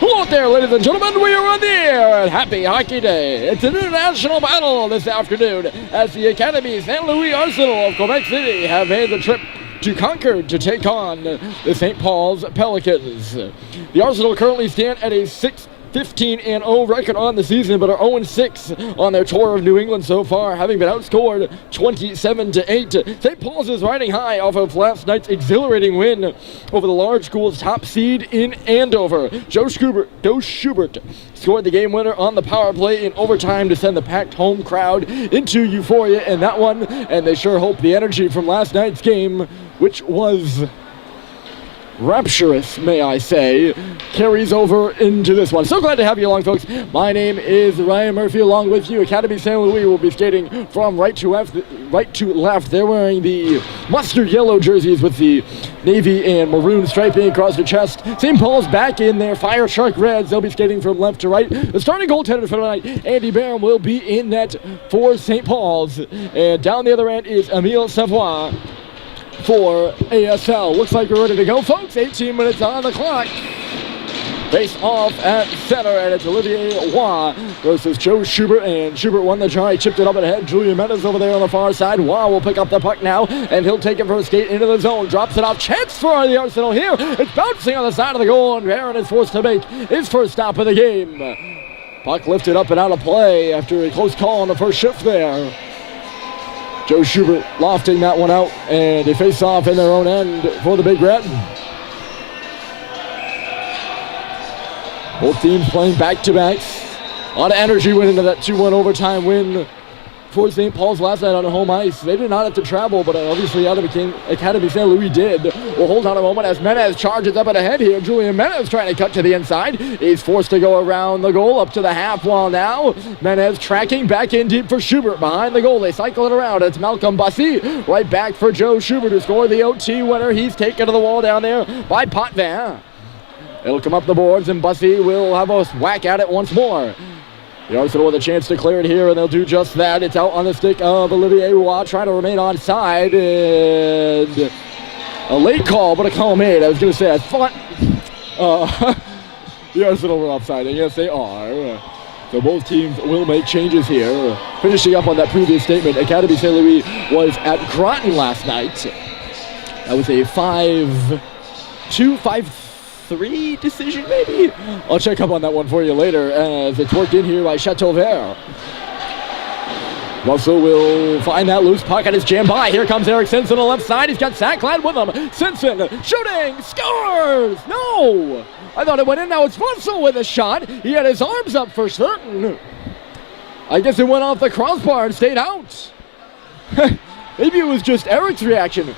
Hello there, ladies and gentlemen. We are on the air at Happy Hockey Day. It's an international battle this afternoon as the Academie St. Louis Arsenal of Quebec City have made the trip to Concord to take on the St. Paul's Pelicans. The Arsenal currently stand at a 15-0 record on the season, but are 0-6 on their tour of New England so far, having been outscored 27-8. St. Paul's is riding high off of last night's exhilarating win over the large school's top seed in Andover. Joe Schubert scored the game winner on the power play in overtime to send the packed home crowd into euphoria in that one, and they sure hope the energy from last night's game, which was rapturous, may I say, carries over into this one. So glad to have you along, folks. My name is Ryan Murphy, along with you. Academie St. Louis will be skating from right to left. They're wearing the mustard yellow jerseys with the navy and maroon striping across the chest. St. Paul's back in their fire shark reds. They'll be skating from left to right. The starting goaltender for tonight, Andy Barham, will be in net for St. Paul's. And down the other end is Emile Savoie for ASL. Looks like we're ready to go, folks. 18 minutes on the clock. Face off at center, and it's Olivier Waugh versus Joe Schubert, and Schubert won the try, chipped it up ahead. Julian Mendes over there on the far side. Waugh will pick up the puck now, and he'll take it for a skate into the zone. Drops it off. Chance for the Arsenal here. It's bouncing on the side of the goal, and Barron is forced to make his first stop of the game. Puck lifted up and out of play after a close call on the first shift there. Joe Schubert lofting that one out, and they face off in their own end for the Big Red. Both teams playing back-to-backs. A lot of energy went into that 2-1 overtime win for St. Paul's last night on home ice. They did not have to travel, but obviously Academie St. Louis did. We'll hold on a moment as Menez charges up and ahead here. Julian Menez trying to cut to the inside. He's forced to go around the goal up to the half wall now. Menez tracking back in deep for Schubert behind the goal. They cycle it around. It's Malcolm Bussy right back for Joe Schubert, who scored the OT winner. He's taken to the wall down there by Potvin. It'll come up the boards, and Bussy will have a whack at it once more. The Arsenal with a chance to clear it here, and they'll do just that. It's out on the stick of Olivier Waugh, trying to remain onside, and a late call, but a call made. I was going to say, I thought the Arsenal were offside, and yes, they are. So both teams will make changes here. Finishing up on that previous statement, Academie St. Louis was at Groton last night. That was a 5-2, 5-3 decision, maybe? I'll check up on that one for you later as it's worked in here by Chateauvert. Russell will find that loose puck and it's jammed by. Here comes Eric Simpson on the left side. He's got Sacklad with him. Simpson shooting, scores! No! I thought it went in. Now it's Russell with a shot. He had his arms up for certain. I guess it went off the crossbar and stayed out. Maybe it was just Eric's reaction.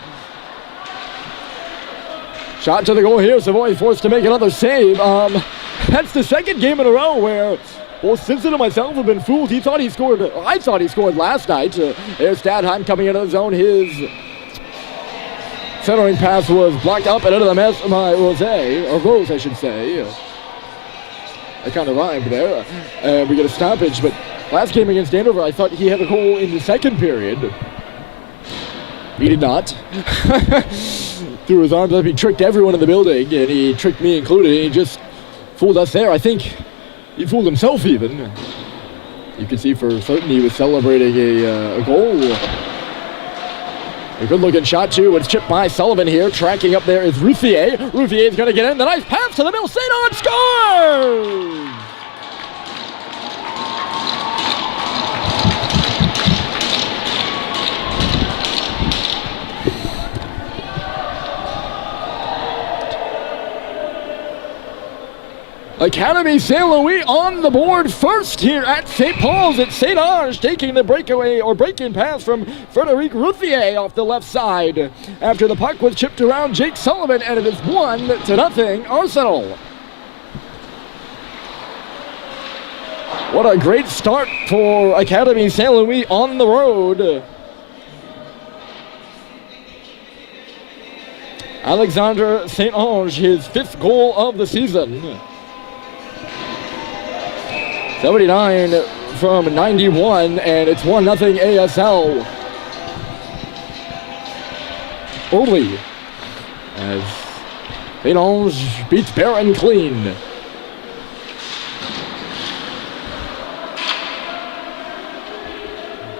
Shot to the goal here. Savoy forced to make another save. That's the second game in a row where both Simpson and myself have been fooled. I thought he scored last night. There's Stadheim coming into the zone. His centering pass was blocked up and into the mess by Rose, I should say. I kind of rhymed there. And we get a stoppage, but last game against Andover, I thought he had a goal in the second period. He did not. Threw his arms up, he tricked everyone in the building, and he tricked me included, and he just fooled us there. I think he fooled himself even. You can see for certain he was celebrating a goal. A good-looking shot, too. It's chipped by Sullivan here. Tracking up there is Routhier. Routhier's going to get in. The nice pass to the middle. St. Ange scores! Academie St. Louis on the board first here at St. Paul's. It's St. Ange taking the breakaway or break-in pass from Frederic Routhier off the left side after the puck was chipped around Jake Sullivan, and it is 1-0 Arsenal. What a great start for Academie St. Louis on the road. Alexander St. Ange, his 5th goal of the season. 79 from 91, and it's 1-0 ASL. Early, as St. Ange beats Barron clean.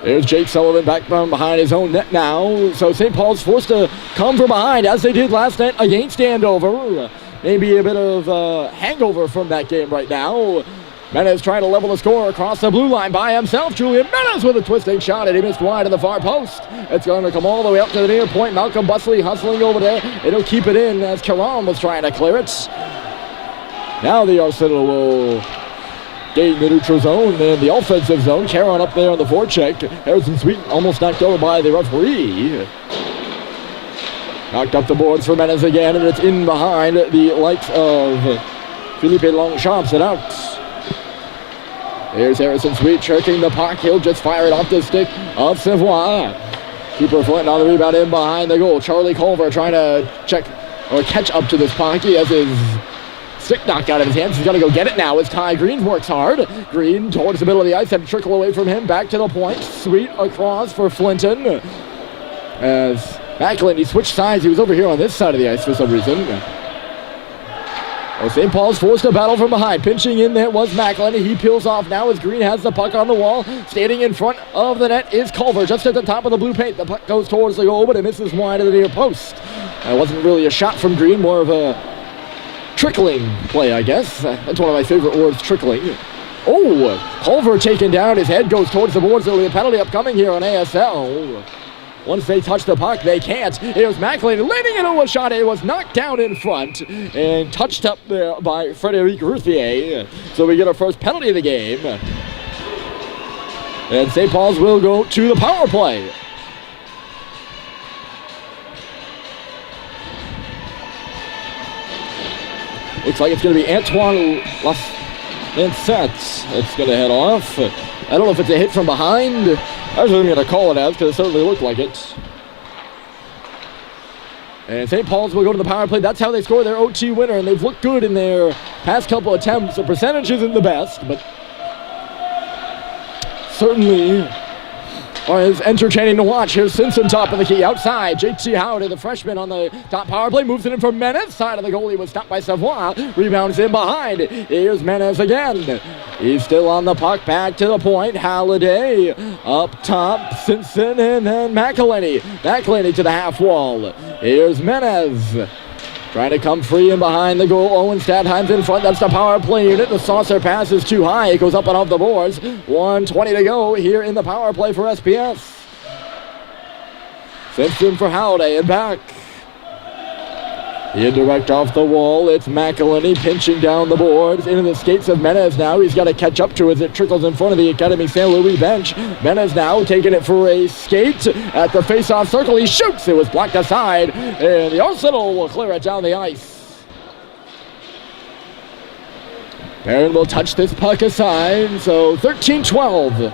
There's Jake Sullivan back from behind his own net now. So St. Paul's forced to come from behind as they did last night against Andover. Maybe a bit of a hangover from that game right now. Menace trying to level the score across the blue line by himself. Julian Menace with a twisting shot, and he missed wide of the far post. It's going to come all the way up to the near point. Malcolm Busley hustling over there. It'll keep it in as Karam was trying to clear it. Now the Arsenal will gain the neutral zone and the offensive zone. Caron up there on the forecheck. Harrison Sweet almost knocked over by the referee. Knocked up the boards for Menace again, and it's in behind the likes of Philippe Longchamps and out. Here's Harrison Sweet checking the puck. He'll just fire it off the stick of Savoie. Cooper Flint on the rebound in behind the goal. Charlie Culver trying to catch up to this puck. He has his stick knocked out of his hands. He's got to go get it now as Ty Green works hard. Green towards the middle of the ice, had to trickle away from him. Back to the point. Sweet across for Flinton. As Macklin, he switched sides. He was over here on this side of the ice for some reason. St. Paul's forced a battle from behind. Pinching in there was Macklin. He peels off now as Green has the puck on the wall. Standing in front of the net is Culver, just at the top of the blue paint. The puck goes towards the goal, but it misses wide of the near post. It wasn't really a shot from Green, more of a trickling play, I guess. That's one of my favorite words, trickling. Oh, Culver taken down. His head goes towards the boards. There'll be a penalty upcoming here on ASL. Once they touch the puck, they can't. Here's Macklin leaning into a shot. It was knocked down in front and touched up there by Frédéric Ruthier. So we get our first penalty of the game. And St. Paul's will go to the power play. Looks like it's going to be Antoine Lancette that's going to head off. I don't know if it's a hit from behind. I was going to call it as because it certainly looked like it. And St. Paul's will go to the power play. That's how they score their OT winner, and they've looked good in their past couple attempts. The percentage isn't the best, but certainly is entertaining to watch. Here's Simpson top of the key outside. JT Howard, the freshman on the top power play, moves it in for Menace. Side of the goalie was stopped by Savoie. Rebounds in behind. Here's Menace again. He's still on the puck. Back to the point. Halliday up top. Simpson and then McElhenney. McElhenney to the half wall. Here's Menace. Trying to come free and behind the goal. Owen Stadheim's in front. That's the power play unit. The saucer pass is too high. It goes up and off the boards. 1:20 to go here in the power play for SPS. Simpson for Halliday and back. Indirect off the wall. It's McElhenney pinching down the boards into the skates of Menace now. He's got to catch up to as it trickles in front of the Academie St. Louis bench. Menace now taking it for a skate at the face-off circle. He shoots. It was blocked aside, and the Arsenal will clear it down the ice. Barron will touch this puck aside, so 13-12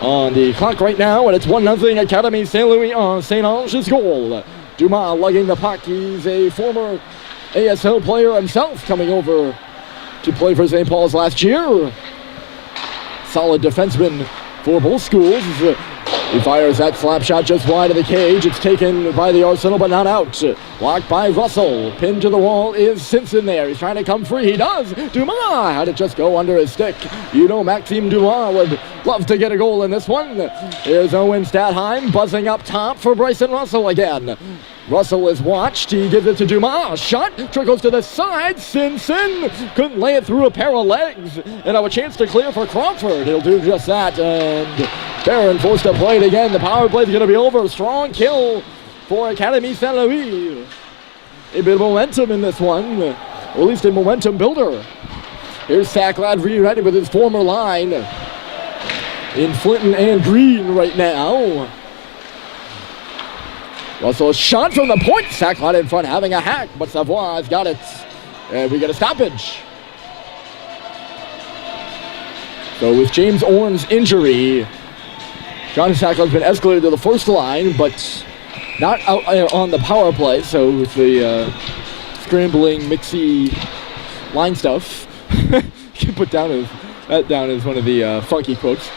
on the clock right now, and it's 1-0 Academie St. Louis on St. Ange's goal. Dumas lugging the puck. He's a former ASL player himself, coming over to play for St. Paul's last year. Solid defenseman for both schools. He fires that slap shot just wide of the cage. It's taken by the Arsenal, but not out. Blocked by Russell. Pinned to the wall is Simpson there. He's trying to come free. He does. Dumas had it just go under his stick. You know Maxime Dumas would love to get a goal in this one. Here's Owen Stadheim buzzing up top for Bryson Russell again. Russell is watched. He gives it to Dumas. Shot trickles to the side. Simpson couldn't lay it through a pair of legs. And have a chance to clear for Crawford. He'll do just that. And Barron forced to play it again. The power play is going to be over. Strong kill for Academie St. Louis. A bit of momentum in this one. Or at least a momentum builder. Here's Sacklad reunited with his former line in Flinton and Green right now. Russell shot from the point. Sacklad in front having a hack, but Savoie has got it. And we get a stoppage. So with James Orn's injury, John Sacklad's been escalated to the first line, but not out on the power play. So with the scrambling, mixy line stuff, you can put that down as one of the funky quotes.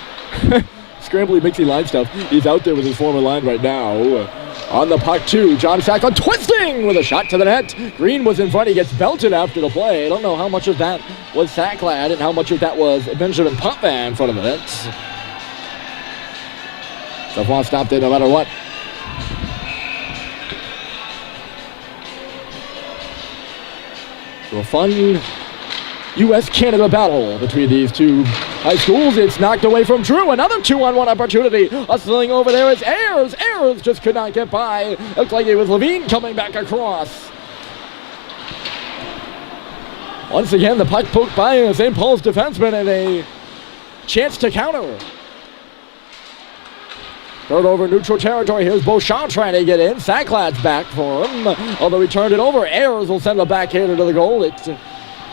Scrambly, mixy line stuff. He's out there with his former line right now. On the puck, too. John Sacklad twisting with a shot to the net. Green was in front. He gets belted after the play. I don't know how much of that was Sacklad and how much of that was Benjamin Potvin in front of the net. Savoie stopped it no matter what. So a fun U.S.-Canada battle between these two high schools. It's knocked away from Drew. Another 2-on-1 opportunity. Hustling over there is Ayers. Ayers just could not get by. Looked like it was Levine coming back across. Once again, the puck poked by St. Paul's defenseman and a chance to counter. Third over neutral territory. Here's Beauchamp trying to get in. Sacklad's back for him. Although he turned it over, Ayers will send a backhander to the goal. It's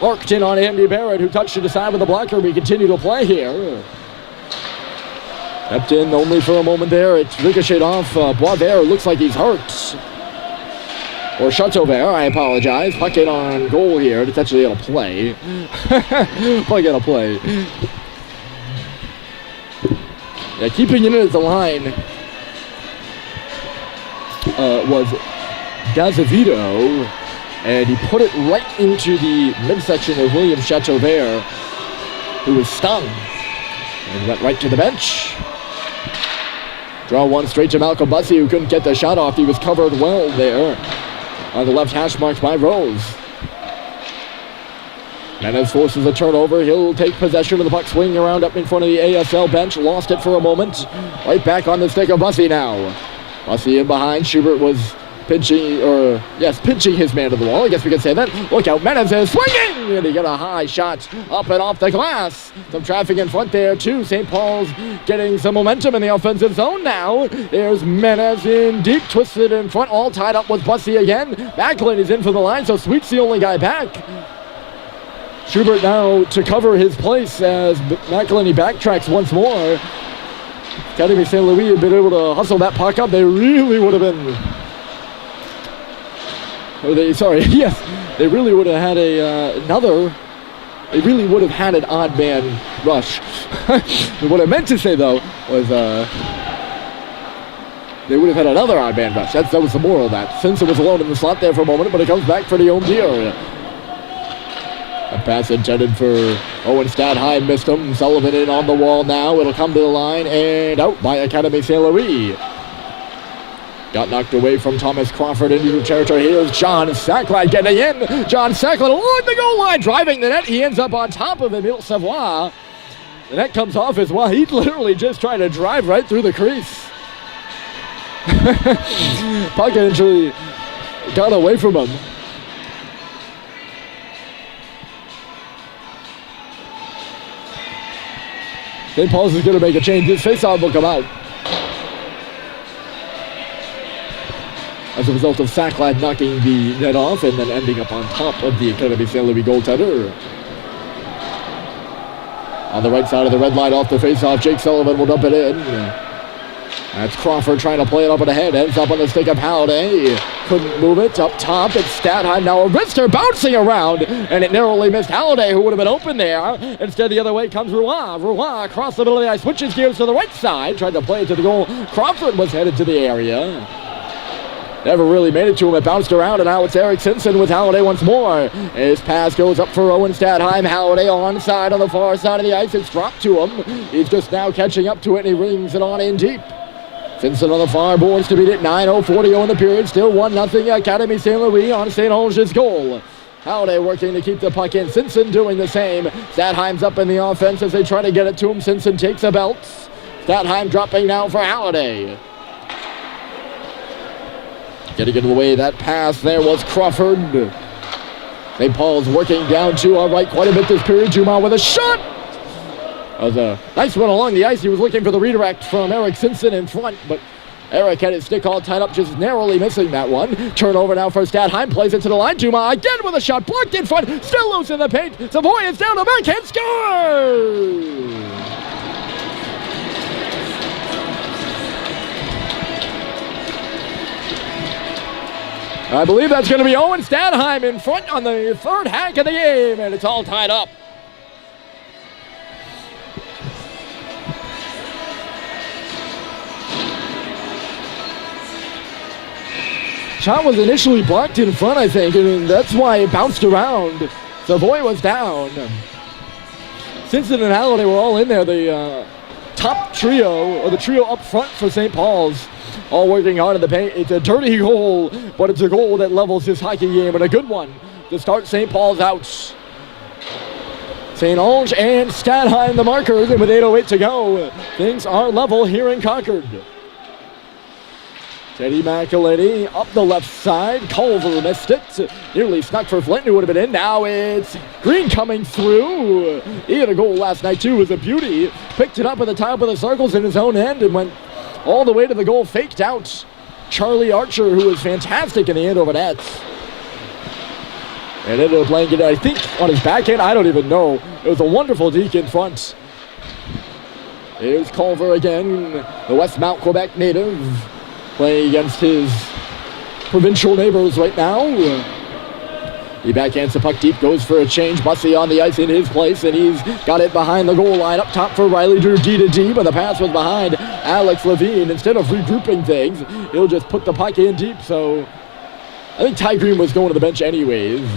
worked in on Andy Barrett, who touched it aside with the blocker. We continue to play here. Stepped in only for a moment there. It's ricocheted off. Boisvert looks like he's hurt. Or Chateauvert, I apologize. Puck in on goal here. It's actually going to play. Puck going to play. Yeah, keeping it at the line was Gazavito, and he put it right into the midsection of William Chateauvert, who was stung, and went right to the bench. Draw one straight to Malcolm Bussey, who couldn't get the shot off. He was covered well there on the left hash mark by Rose. Menace forces a turnover. He'll take possession of the puck, swinging around up in front of the ASL bench. Lost it for a moment. Right back on the stick of Bussey now. Bussey in behind. Schubert was pinching his man to the wall. I guess we could say that. Look out, Menace is swinging! And he got a high shot up and off the glass. Some traffic in front there, too. St. Paul's getting some momentum in the offensive zone now. There's Menace in deep, twisted in front, all tied up with Bussey again. Backlund is in for the line, so Sweet's the only guy back. Schubert now to cover his place as McElhenney backtracks once more. Academie St. Louis had been able to hustle that puck up. They really would have been... They really would have had They really would have had an odd man rush. What I meant to say, though, was they would have had another odd man rush. That was the moral of that. Simpson was alone in the slot there for a moment, but it comes back for the home deer. A pass intended for Owen Stadheim, missed him. Sullivan in on the wall now. It'll come to the line and out by Academie St. Louis. Got knocked away from Thomas Crawford into the territory. Here's John Sacklad getting in. John Sacklad along the goal line, driving the net. He ends up on top of Emile Savoie. The net comes off as well. He literally just tried to drive right through the crease. Puck actually got away from him. St. Paul's is going to make a change. His face-off will come out. As a result of Sacklad knocking the net off and then ending up on top of the Academie St. Louis goaltender. On the right side of the red line off the face-off, Jake Sullivan will dump it in. That's Crawford trying to play it up and ahead. Ends up on the stick of Halliday. Couldn't move it. Up top, it's Stadheim. Now a wrister bouncing around, and it narrowly missed Halliday, who would have been open there. Instead, the other way comes Roy. Roy across the middle of the ice, switches gears to the right side. Tried to play it to the goal. Crawford was headed to the area. Never really made it to him. It bounced around, and now it's Eric Simpson with Halliday once more. His pass goes up for Owen Stadheim. Halliday onside on the far side of the ice. It's dropped to him. He's just now catching up to it, and he rings it on in deep. Simpson on the far boards to beat it. 9:40 in the period. Still 1-0 Academie St. Louis on St. Onge's goal. Halliday working to keep the puck in. Simpson doing the same. Stadheim's up in the offense as they try to get it to him. Simpson takes a belt. Stadheim dropping now for Halliday. Getting it away, that pass there was Crawford. St. Paul's working down to our right quite a bit this period. Juma with a shot. That was a nice one along the ice. He was looking for the redirect from Eric Simpson in front, but Eric had his stick all tied up, just narrowly missing that one. Turnover now for Stadheim, plays it to the line. Juma again with a shot, blocked in front, still loose in the paint. Savoie is down the backhand, score! I believe that's going to be Owen Stadheim in front on the third hack of the game, and it's all tied up. Shot was initially blocked in front, I think, and that's why it bounced around. Savoie was down. Simpson and Halliday were all in there. top trio, or the trio up front for St. Paul's, all working hard in the paint. It's a dirty goal, but it's a goal that levels this hockey game, and a good one to start St. Paul's out. St. Ange and Stadheim the markers, and with 8:08 to go, things are level here in Concord. Teddy McElhinney up the left side. Culver missed it. Nearly snuck for Flint, who would have been in. Now it's Green coming through. He had a goal last night, too. It was a beauty. Picked it up at the top of the circles in his own end and went all the way to the goal. Faked out Charlie Archer, who was fantastic in the end over nets. And ended up playing it, I think, on his backhand. I don't even know. It was a wonderful deke in front. Here's Culver again, the West Mount Quebec native, playing against his provincial neighbors right now. He backhands the puck deep, goes for a change. Bussey on the ice in his place, and he's got it behind the goal line. Up top for Riley Drew, D to D, but the pass was behind Alex Levine. Instead of regrouping things, he'll just put the puck in deep, so I think Ty Green was going to the bench anyways.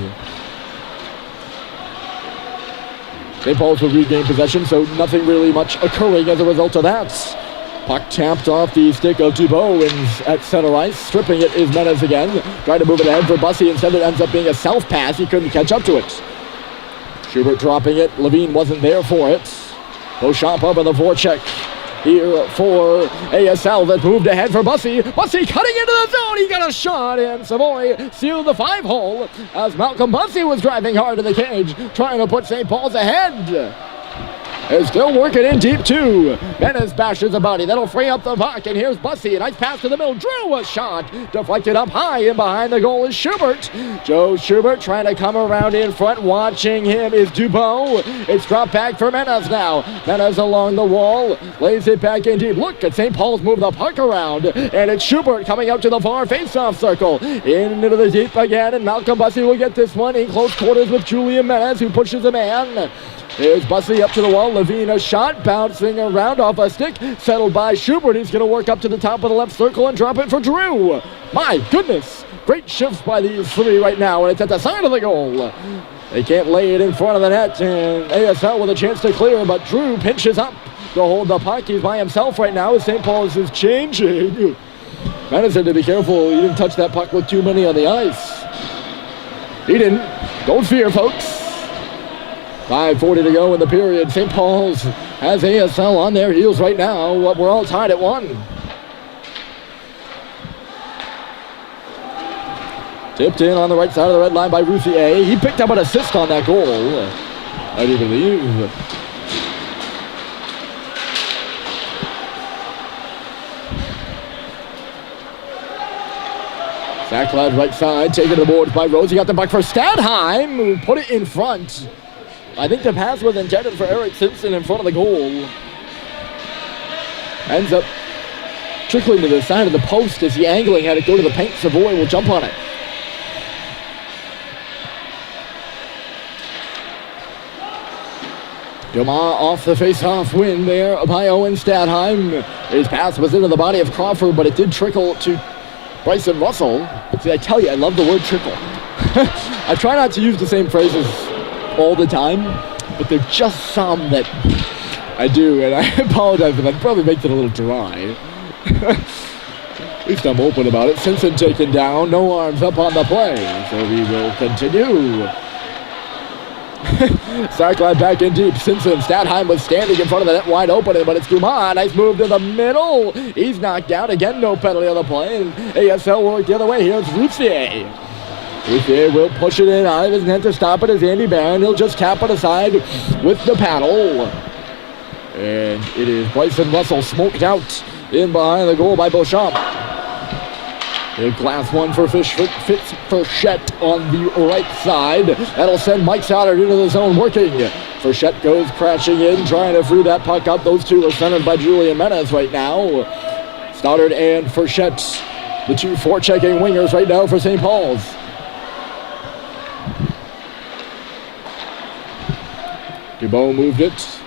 St. Paul's will regain possession, so nothing really much occurring as a result of that. Puck tapped off the stick of Dubois at center ice. Stripping it is Menes again. Trying to move it ahead for Bussey. Instead it ends up being a self pass. He couldn't catch up to it. Schubert dropping it. Levine wasn't there for it. Beauchamp up in the forecheck here for ASL that moved ahead for Bussey. Bussey cutting into the zone. He got a shot, and Savoy sealed the 5-hole as Malcolm Bussey was driving hard to the cage, trying to put St. Paul's ahead. They're still working in deep, too. Menes bashes a body. That'll free up the puck. And here's Bussey. A nice pass to the middle. Drew a shot. Deflected up high. And behind the goal is Schubert. Joe Schubert trying to come around in front. Watching him is Dubois. It's dropped back for Menes now. Menes along the wall. Lays it back in deep. Look at St. Paul's move the puck around. And it's Schubert coming out to the far face-off circle. Into the deep again. And Malcolm Bussey will get this one in close quarters with Julian Menes, who pushes a man. Here's Bussey up to the wall. Levine a shot, bouncing around off a stick, settled by Schubert. He's going to work up to the top of the left circle and drop it for Drew. My goodness, great shifts by these three right now, and it's at the side of the goal. They can't lay it in front of the net, and ASL with a chance to clear, but Drew pinches up to hold the puck. He's by himself right now as St. Paul's is changing. Menes said to be careful. He didn't touch that puck with too many on the ice. He didn't. Don't fear, folks. 5:40 to go in the period. St. Paul's has ASL on their heels right now. We're all tied at 1. Tipped in on the right side of the red line by Routhier. He picked up an assist on that goal, I do believe. Sacklad right side, taken to the boards by Rose. He got the puck for Stadheim, who put it in front. I think the pass was intended for Eric Simpson in front of the goal. Ends up trickling to the side of the post as he angling had it go to the paint. Savoy will jump on it. Dumas off the face-off win there by Owen Stadheim. His pass was into the body of Crawford, but it did trickle to Bryson Russell. See, I tell you, I love the word trickle. I try not to use the same phrases all the time, but there are just some that I do, and I apologize for that. It probably makes it a little dry. At least I'm open about it. Simpson taken down, no arms up on the play, so we will continue. Sarkline back in deep. Simpson, Stadheim was standing in front of the net wide open, but it's Dumas. Nice move to the middle. He's knocked down. Again, no penalty on the play, and ASL will work the other way. Here's Routhier. Routhier will push it in out of his net to stop it as Andy Barron. He'll just tap it aside with the paddle. And it is Bryson Russell smoked out in behind the goal by Beauchamp. A glass one for Fitzgerald on the right side. That'll send Mike Stoddard into the zone working. Fitzgerald goes crashing in, trying to free that puck up. Those two are centered by Julian Menes right now. Stoddard and Fitzgerald, the two forechecking wingers right now for St. Paul's. Dubois moved it.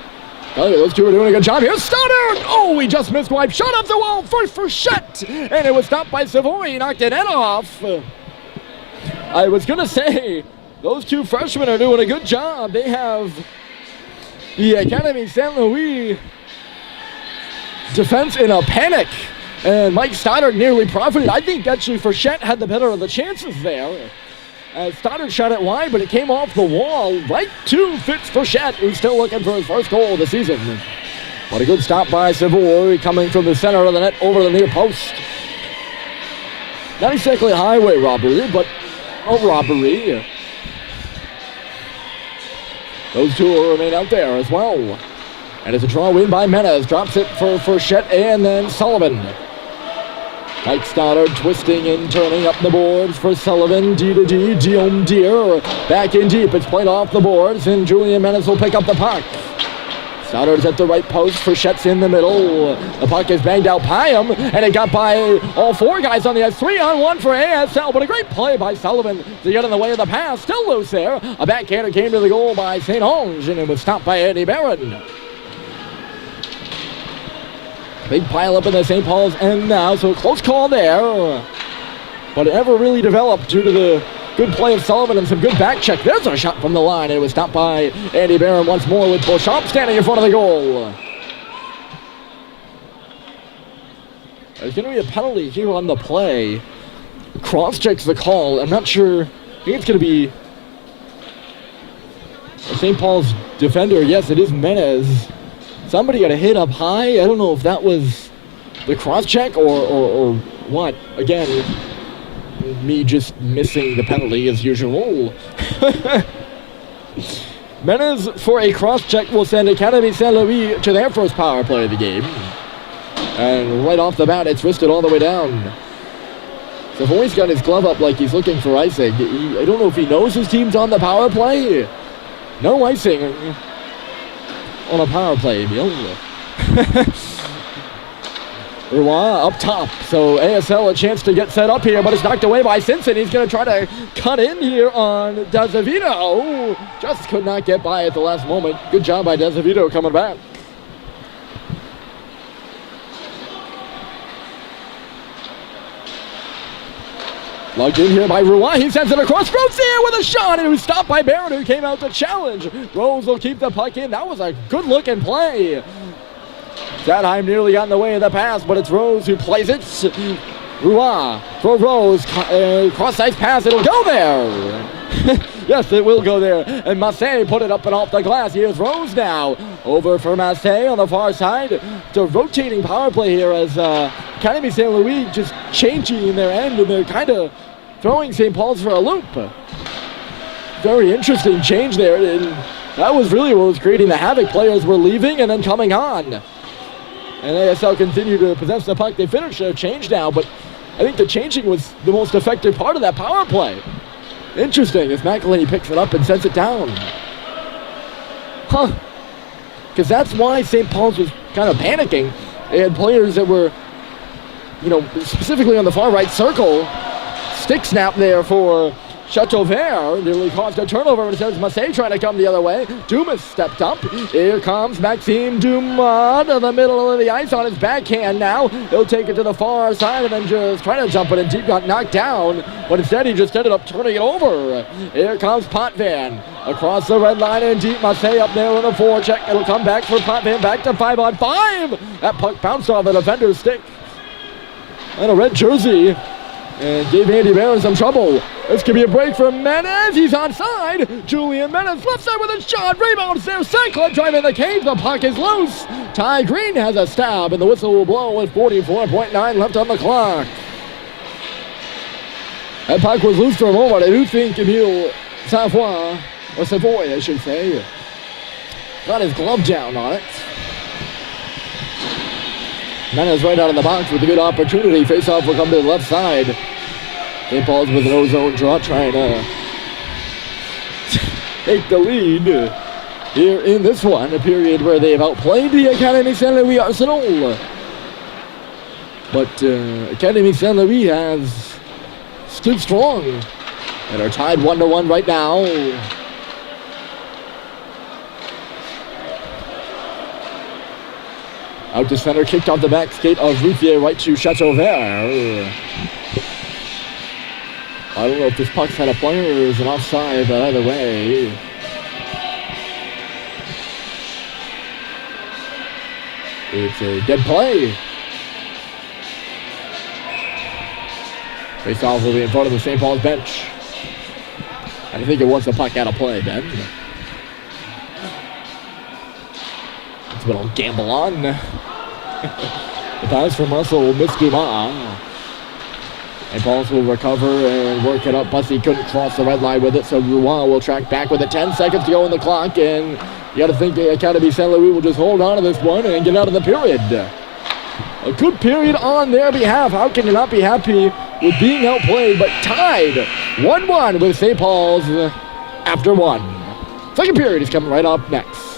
Oh, those two are doing a good job here. Stoddard! Oh, he just missed wide. Shot off the wall for Fitzgerald. And it was stopped by Savoy. He knocked it off. I was going to say, those two freshmen are doing a good job. They have the Academie St. Louis defense in a panic. And Mike Stoddard nearly profited. I think actually Frechette had the better of the chances there. Stoddard shot it wide, but it came off the wall right to Fitz Frechette, who's still looking for his first goal of the season. But a good stop by Savoy coming from the center of the net over the near post. Not exactly a highway robbery, but a robbery. Those two will remain out there as well. And it's a draw win by Menez. Drops it for Frechette and then Sullivan. Mike Stoddard twisting and turning up the boards for Sullivan. D to D, Guillaume Deer. Back in deep. It's played off the boards, and Julian Menez will pick up the puck. Stoddard's at the right post. Frechette's in the middle. The puck is banged out by him, and it got by all four guys on the ice. 3-on-1 for ASL, but a great play by Sullivan to get in the way of the pass. Still loose there. A backhander came to the goal by St. Onge, and it was stopped by Andy Barron. Big pile up in the St. Paul's end now, so a close call there. But it never really developed due to the good play of Sullivan and some good back check. There's a shot from the line, and it was stopped by Andy Barron once more with Beauchamp standing in front of the goal. There's going to be a penalty here on the play. Cross-checks the call. I'm not sure. I think it's going to be St. Paul's defender. Yes, it is Menez. Somebody got a hit up high. I don't know if that was the cross-check or what. Again, me just missing the penalty as usual. Menez for a cross-check will send Academie Saint Louis to their first power play of the game. And right off the bat, it's wristed all the way down. Savoy's got his glove up like he's looking for icing. I don't know if he knows his team's on the power play. No icing on a power play, Emil. Roy up top, so ASL a chance to get set up here, but it's knocked away by Simpson. He's going to try to cut in here on Dezavito. Just could not get by at the last moment. Good job by Dezavito coming back. Lugged in here by Rouen. He sends it across. Rose there with a shot, and it was stopped by Barron, who came out to challenge. Rose will keep the puck in. That was a good-looking play. Zadheim nearly got in the way of the pass, but it's Rose who plays it. Rouen for Rose. Cross-ice pass. It'll go there. Yes, it will go there. And Massey put it up and off the glass. Here's Rose now. Over for Massey on the far side. It's a rotating power play here as Academie Saint Louis just changing in their end, and they're kind of throwing St. Paul's for a loop. Very interesting change there. And that was really what was creating the havoc. Players were leaving and then coming on. And ASL continued to possess the puck. They finished their change now, but I think the changing was the most effective part of that power play. Interesting as McElhinney picks it up and sends it down. Huh. Because that's why St. Paul's was kind of panicking. They had players that were, specifically on the far right circle. Stick snap there for Chateauvert nearly caused a turnover, but it says Massey trying to come the other way. Dumas stepped up. Here comes Maxime Dumas to the middle of the ice on his backhand now. He'll take it to the far side and then just try to jump it in deep. Got knocked down, but instead he just ended up turning it over. Here comes Potvin across the red line and deep. Massey up there with a forecheck. It'll come back for Potvin. Back to 5-on-5. That puck bounced off the defender's stick. And a red jersey. And gave Andy Barron some trouble. This could be a break for Menez. He's onside. Julian Menez left side with a shot. Rebounds there. Cyclone driving the cage. The puck is loose. Ty Green has a stab, and the whistle will blow with 44.9 left on the clock. That puck was loose for a moment. I do think Emile Savoy, or Savoy, I should say, got his glove down on it. Menez right out of the box with a good opportunity. Face-off will come to the left side. St. Paul's with an O-zone draw trying to take the lead here in this one, a period where they've outplayed the Academie Saint Louis Arsenal. But Academie Saint Louis has stood strong and are tied 1-1 right now. Out to center, kicked off the back skate of Routhier right to Chateauvert. I don't know if this puck's had a player or is an offside, but either way. It's a dead play. Face-off will be in front of the St. Paul's bench. I think it wants the puck out of play, Ben. It's a little gamble on. The pass from Russell missed Dumas. St. Paul's will recover and work it up. Bussey couldn't cross the red line with it, so Rouen will track back with it. 10 seconds to go in the clock, and you got to think the Academie St. Louis will just hold on to this one and get out of the period. A good period on their behalf. How can you not be happy with being outplayed, but tied 1-1 with St. Paul's after one. Second period is coming right up next.